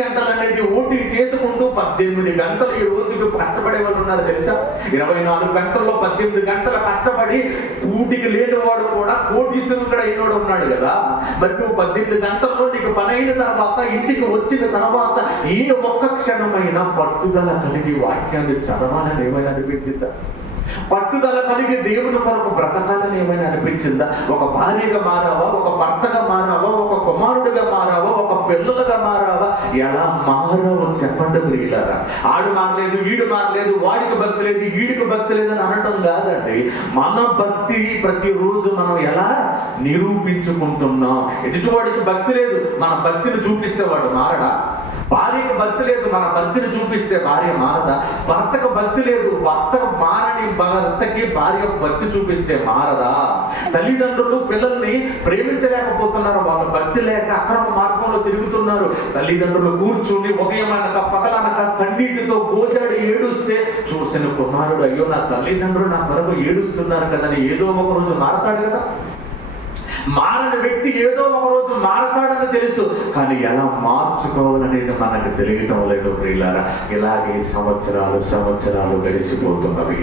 గంటలు అనేది ఓటీ చేసుకుంటూ 18 గంటలు ఈ రోజుకి కష్టపడే వాళ్ళు ఉన్నారు తెలుసా? 24 గంటల్లో 18 గంటలు కష్టపడి కూటికి లేనివాడు కూడా కోటీశ్వరుడు అయినోడు ఉన్నాడు కదా. మరి నువ్వు 18 గంటల్లో నీకు పని అయిన తర్వాత, ఇంటికి వచ్చిన తర్వాత ఏ ఒక్క క్షణమైనా పట్టుదల కలిగి వాక్యాన్ని చదవాలని ఏమైనా అనిపించిందా? పట్టుదల కలిగి దేవుని కొరకు బ్రతకాలని ఏమైనా అనిపించిందా? ఒక భార్యగా మారావా, ఒక భర్తగా మారావా, ఒక కుమారుడిగా మారావా, ఒక పిల్లలుగా మారావా? ఎలా మారావో చెప్పండి ప్రియులారా. ఆడు మారలేదు, ఈడు మారలేదు, వాడికి భక్తి లేదు, ఈడికి భక్తి లేదు అని అనటం కాదండి. మన భక్తి ప్రతిరోజు మనం ఎలా నిరూపించుకుంటున్నాం. ఎదుటివాడికి భక్తి లేదు, మన భక్తిని చూపిస్తే వాడు మారడా? భార్యకు భక్తి లేదు, మన భక్తిని చూపిస్తే భార్య మారదా? భర్తకు భక్తి లేదు, భర్త మారని భర్తకి భార్య భక్తి చూపిస్తే మారదా? తల్లిదండ్రులు పిల్లల్ని ప్రేమించలేకపోతున్నారు, వాళ్ళ భక్తి లేక అక్రమ మార్గంలో తిరుగుతున్నారు. తల్లిదండ్రులు కూర్చుని ఉదయం అనక పగలనక కన్నీటితో గోచాడి ఏడుస్తే చూసిన కుమారుడు, అయ్యో నా తల్లిదండ్రులు నా కొరకు ఏడుస్తున్నారు కదని ఏదో ఒక రోజు మారతాడు కదా. మారని వ్యక్తి ఏదో ఒక రోజు మారతాడని తెలుసు, కానీ ఎలా మార్చుకోవాలనేది మనకు తెలియటం లేదు ప్రియులారా. ఇలాగే సంవత్సరాలు గడిచిపోతున్నవి.